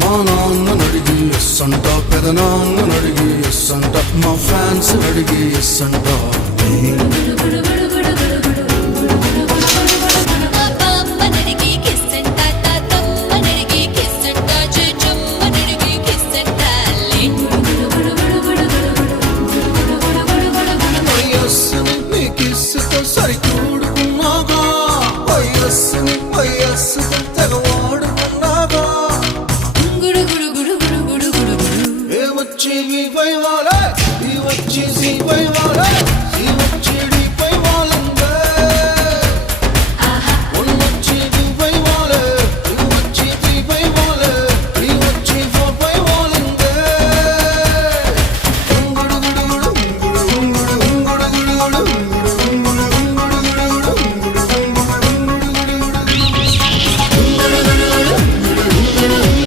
మా నాన్న అడిగి ఎస్ అంట, పెదనాన్న అడిగి ఎస్ అంట, మా ఫ్యాన్స్ అడిగి ఎస్ అంట. సరికూడుకున్నాగా వయస్సుని తెగవాడుకున్నాగా ఏ వచ్చి వైవాలే ఈ వచ్చి వైవాలే